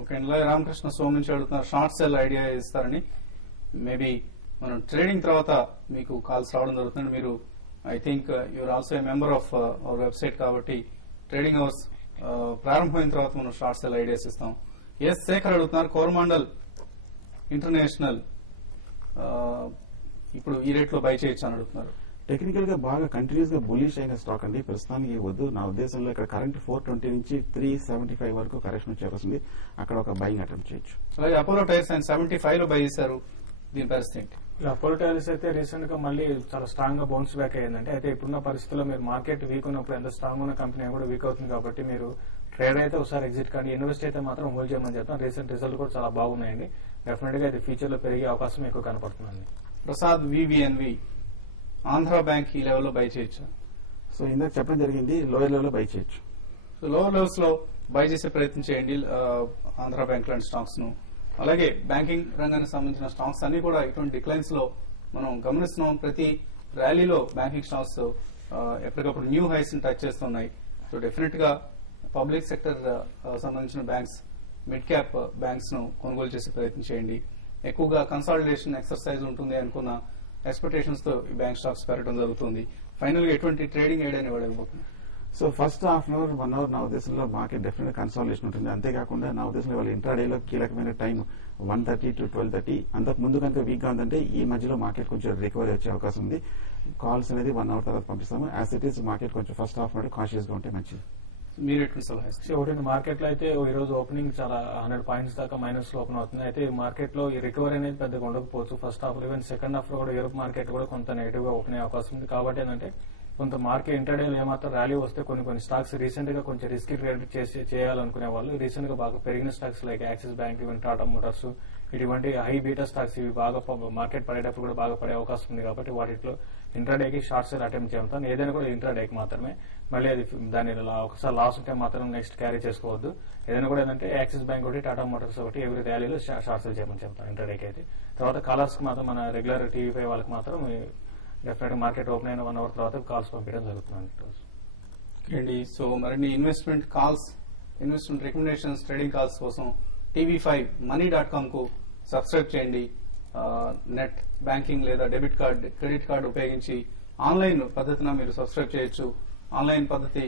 Okay అండి. రామకృష్ణ సోమ్ నుంచి అడుగుతున్నారు షార్ట్ సెల్ ఐడియా ఇస్తారని. మేబీ మనం ట్రేడింగ్ తర్వాత మీకు కాల్స్ రావడం జరుగుతుంది. మీరు I think you're also a member of our website కాబట్టి ట్రేడింగ్ అవర్స్ ప్రారంభమైన తర్వాత మనం షార్ట్ సెల్ ఐడియాస్ ఇస్తాం. ఎస్ శేఖర్ అడుగుతున్నారు కోరమాండల్ ఇంటర్నేషనల్ ఇప్పుడు ఈ రేట్ లో బై చేయొచ్చు అని అడుగుతున్నారు. టెక్నికల్ గా బాగా కంటిన్యూస్ గా బుల్లిష్ అయిన స్టాక్ అండి. ప్రస్తుతానికి వద్దు. నా ఉద్దేశంలో ఇక్కడ కరెంట్ 420 నుంచి 375 వరకు కరెక్షన్ వచ్చే అవకాశం ఉంది. అక్కడ ఒక బయింగ్ అటెంప్ట్ చేయొచ్చు. అలాగే అపోలో టైర్స్ ఆయన 75 లో బై చేశారు. దీని పరిస్థితి ఏంటి? అపోలో టైర్స్ అయితే రీసెంట్ గా మళ్ళీ చాలా స్ట్రాంగ్ గా బౌన్స్ బ్యాక్ అయ్యిందంటే. అయితే ఇప్పుడున్న పరిస్థితుల్లో మీరు మార్కెట్ వీక్ ఉన్నప్పుడు ఎంత స్ట్రాంగ్ ఉన్న కంపెనీ కూడా వీక్ అవుతుంది కాబట్టి మీరు ట్రేడ్ అయితే ఒకసారి ఎగ్జిట్ కానీ ఇన్వెస్ట్ అయితే మాత్రం హోల్డ్ చేయమని చెప్తాను. రీసెంట్ రిజల్ట్ కూడా చాలా బాగున్నాయండి. డెఫినెట్ గా ఇది ఫ్యూచర్ లో పెరిగే అవకాశం ఎక్కువ కనపడుతుందండి. ప్రసాద్ వివిఎన్వి ఆంధ్ర బ్యాంక్ ఈ లెవెల్లో బై చేయొచ్చు. సో ఇందాక చెప్పడం జరిగింది లోయర్ లెవెల్ లో బై చేయొచ్చు. సో లోవర్ లెవెల్స్ లో బై చేసే ప్రయత్నం చేయండి ఆంధ్ర బ్యాంక్ లాంటి స్టాక్స్ ను. అలాగే బ్యాంకింగ్ రంగానికి సంబంధించిన స్టాక్స్ అన్ని కూడా ఇటువంటి డిక్లైన్స్ లో మనం గమనిస్తున్నాం. ప్రతి ర్యాలీలో బ్యాంకింగ్ స్టాక్స్ ఎప్పటికప్పుడు న్యూ హైస్ ని టచ్ చేస్తున్నాయి. సో డెఫినెట్ గా పబ్లిక్ సెక్టర్ సంబంధించిన బ్యాంక్స్, మిడ్ క్యాప్ బ్యాంక్స్ ను కొనుగోలు చేసే ప్రయత్నం చేయండి. ఎక్కువగా కన్సాలిడేషన్ ఎక్సర్సైజ్ ఉంటుంది అనుకున్న ఎక్స్పెక్టేషన్స్ తో ఈ బ్యాంక్ స్టాక్స్ పెరగడం జరుగుతుంది. ఫైనల్ గా ఎటువంటి ట్రేడింగ్ ఐడియాని ఇవ్వలేకపోతుంది. So first half an hour 1 hour నా ఉద్దేశంలో మార్కెట్ డెఫినెట్ కన్సాలిడేషన్ ఉంటుంది. అంతేకాకుండా నా ఉద్దేశంలో వాళ్ళ ఇంట్రాడేలో కీలకమైన టైం 1:30 to 12:30. అంతకు ముందు కనుక వీక్ గా ఉందంటే ఈ మధ్యలో మార్కెట్ కొంచెం రికవరీ వచ్చే అవకాశం ఉంది. కాల్స్ అనేది 1 అవర్ తర్వాత పంపిస్తాము. యాజ్ ఇట్ ఈస్ మార్కెట్ కొంచెం ఫస్ట్ హాఫ్ అన్ కాన్షియస్ గా ఉంటే మంచిది. మీరు ఎటువంటి సలహా ఇస్తారు? ఒకటి మార్కెట్ లో అయితే ఈ రోజు ఓపెనింగ్ చాలా 100 పాయింట్స్ దాకా మైనస్ లో ఓపెన్ అవుతుంది. అయితే మార్కెట్ లో ఈ రికవరీ అనేది పెద్దగా ఉండకపోవచ్చు. First half even second half లో కూడా యూరోప్ మార్కెట్ కూడా కొంత నెగిటివ్ గా ఓపెన్ అయ్యే అవకాశం ఉంది. కాబట్టి ఏంటంటే కొంత మార్కెట్ ఇంటర్డేలో ఏమాత్రం ర్యాలీ వస్తే కొన్ని స్టాక్స్ రీసెంట్ గా కొంచెం రిస్క్ ట్రేడ్ చేయాలనుకునే వాళ్ళు రీసెంట్ గా బాగా పెరిగిన stocks like axis bank, even Tata Motors ఇటువంటి హై బీటా స్టాక్స్ ఇవి బాగా మార్కెట్ పడేటప్పుడు కూడా బాగా పడే అవకాశం ఉంది. కాబట్టి వాటిలో ఇంట్రాడేకి షార్ట్ సేల్ అటెంప్ట్ చేస్తాను. ఏదైనా కూడా ఇంట్రాడేకి మాత్రమే. మళ్ళీ అది దాని ఒకసారి లాస్ ఉంటే మాత్రం నెక్స్ట్ క్యారీ చేసుకోవద్దు. ఏదైనా కూడా ఏంటంటే యాక్సిస్ బ్యాంక్ ఒకటి, టాటా మోటార్స్ ఒకటి ఎవరి ర్యాలీలో షార్ట్ సేల్ చేయమని చెప్తాను ఇంట్రాడేకి అయితే. తర్వాత కాలర్స్ కి మాత్రం మన రెగ్యులర్ టీవీ వాళ్ళకి మాత్రం డెఫినెట్ మార్కెట్ ఓపెన్ అయిన 1 అవర్ తర్వాత కాల్స్ పంపించడం జరుగుతుంది. సో మరిన్ని investment calls, investment recommendations, trading calls కోసం TV5 money.com కు సబ్స్క్రైబ్ చేయండి. నెట్ బ్యాంకింగ్ లేదా డెబిట్ కార్డ్, క్రెడిట్ కార్డు ఉపయోగించి ఆన్లైన్ పద్ధతిన మీరు సబ్స్క్రైబ్ చేయొచ్చు. ఆన్లైన్ పద్ధతి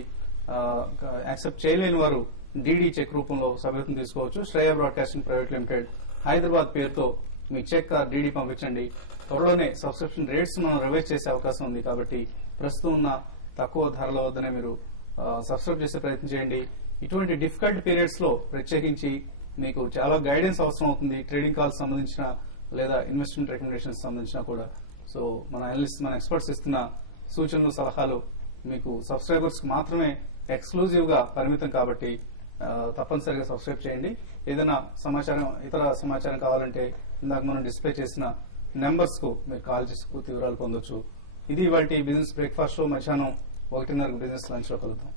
యాక్సెప్ట్ చేయలేని వారు DD చెక్ రూపంలో సభ్యత్వం తీసుకోవచ్చు. Shreya broadcasting private limited Hyderabad పేరుతో మీ చెక్ DD పంపించండి. త్వరలోనే సబ్స్క్రిప్షన్ రేట్స్ మనం రివైజ్ చేసే అవకాశం ఉంది. కాబట్టి ప్రస్తుతం ఉన్న తక్కువ ధరల వద్దనే మీరు సబ్స్క్రైబ్ చేసే ప్రయత్నం చేయండి. ఇటువంటి డిఫికల్ట్ పీరియడ్స్ లో ప్రత్యేకించి మీకు చాలా గైడెన్స్ అవసరం అవుతుంది. ట్రేడింగ్ కాల్స్ సంబంధించిన లేదా ఇన్వెస్ట్మెంట్ రికమెండేషన్స్ సంబంధించిన కూడా. సో మన అనలిస్ట్, మన ఎక్స్పర్ట్స్ ఇస్తున్న సూచనలు, సలహాలు మీకు సబ్స్క్రైబర్స్ మాత్రమే ఎక్స్క్లూజివ్ గా పరిమితం కాబట్టి తప్పనిసరిగా సబ్స్క్రైబ్ చేయండి. ఏదైనా సమాచారం, ఇతర సమాచారం కావాలంటే ఇందాక మనం డిస్ప్లే చేసిన నెంబర్స్ కు మీరు కాల్ చేసి పూర్తి వివరాలు పొందొచ్చు. ఇది ఇవాళ బిజినెస్ బ్రేక్ఫాస్ట్ షో. మధ్యాహ్నం 1:30 బిజినెస్ లంచ్ లో కలుద్దాం.